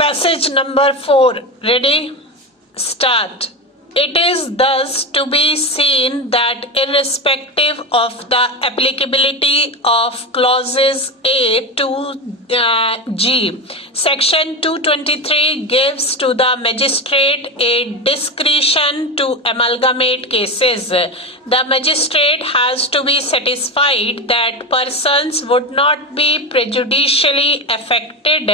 Passage number 4. Ready? Start. It is thus to be seen that irrespective of the applicability of clauses A to G, Section 223 gives to the magistrate a discretion to amalgamate cases. The magistrate has to be satisfied that persons would not be prejudicially affected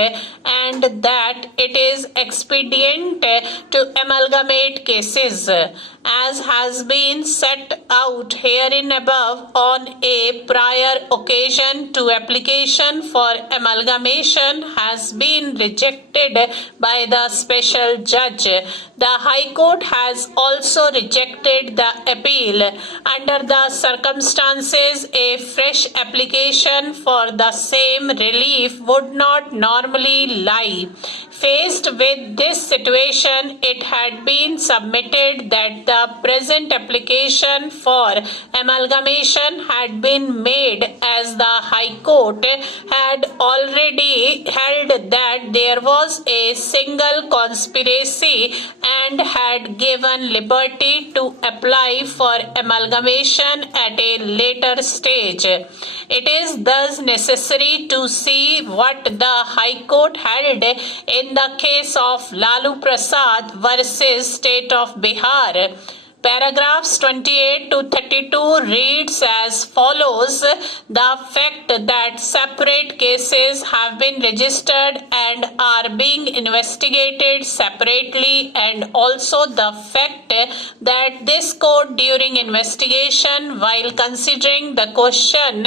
and that it is expedient to amalgamate cases, as has been set out herein above. On a prior occasion, to application for amalgamation has been rejected by the special judge. The High Court has also rejected the appeal. Under the circumstances, a fresh application for the same relief would not normally lie. Faced with this situation, it had been submitted that the present application for amalgamation had been made, as the High Court had already held that there was a single conspiracy and had given liberty to apply for amalgamation at a later stage. It is thus necessary to see what the High Court held in the case of Lalu Prasad versus State of Bihar. Paragraphs 28 to 32 reads as follows: the fact that separate cases have been registered and are being investigated separately, and also the fact that this court during investigation, while considering the question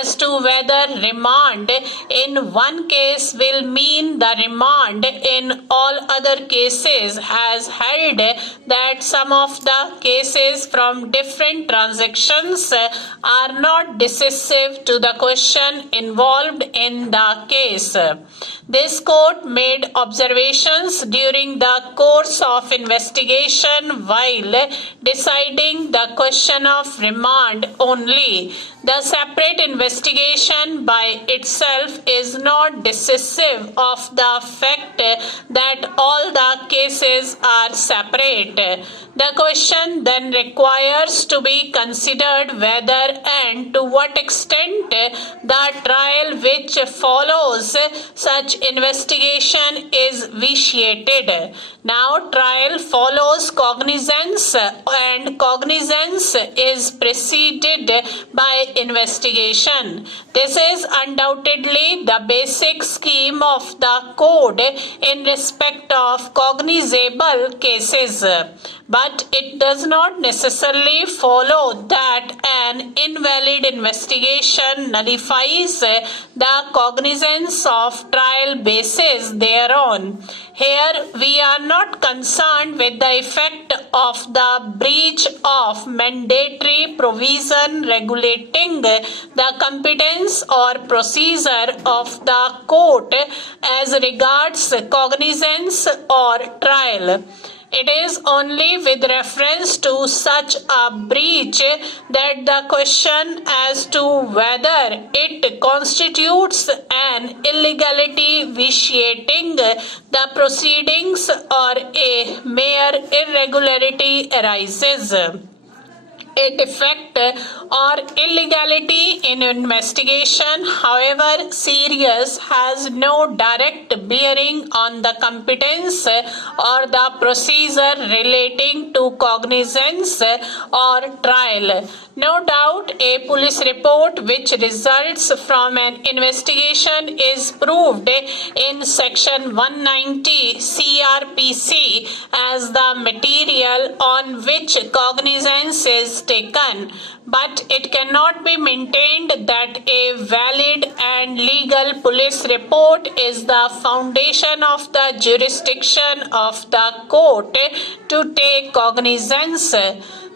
as to whether remand in one case will mean the remand in all other cases, has held that some of the cases from different transactions are not decisive to the question involved in the case. This court made observations during the course of investigation while deciding the question of remand only. The separate investigation by itself is not decisive of the fact that all the cases are separate. The question then requires to be considered whether and to what extent the trial which follows such investigation is vitiated. Now, trial follows cognizance, and cognizance is preceded by investigation. This is undoubtedly the basic scheme of the code in respect of cognizable cases. But it does not necessarily follow that an invalid investigation nullifies the cognizance of trial basis thereon. Here we are not concerned with the effect of the breach of mandatory provision regulating the competence or procedure of the court as regards cognizance or trial. It is only with reference to such a breach that the question as to whether it constitutes an illegality vitiating the proceedings or a mere irregularity arises. A defect or illegality in investigation, however serious, has no direct bearing on the competence or the procedure relating to cognizance or trial. No doubt, a police report which results from an investigation is proved in Section 190 CRPC as the material on which cognizance is taken, but it cannot be maintained that a valid and legal police report is the foundation of the jurisdiction of the court to take cognizance.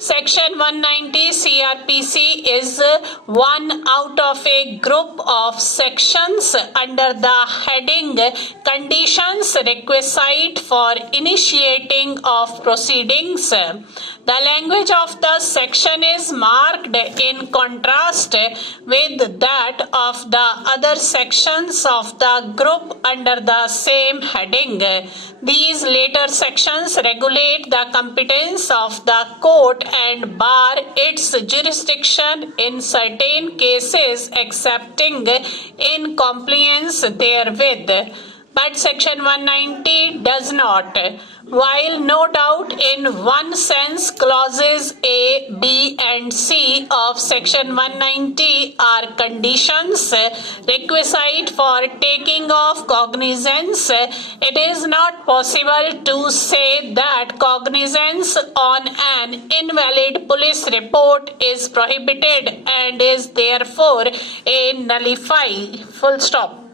Section 190 CRPC is one out of a group of sections under the heading Conditions Requisite for Initiating of Proceedings. The language of the section is marked in contrast with that of the other sections of the group under the same heading. These later sections regulate the competence of the court and bar its jurisdiction in certain cases excepting in compliance therewith. But Section 190 does not. While no doubt in one sense clauses A, B and C of Section 190 are conditions requisite for taking of cognizance, it is not possible to say that cognizance on an invalid police report is prohibited and is therefore a nullify. Full stop.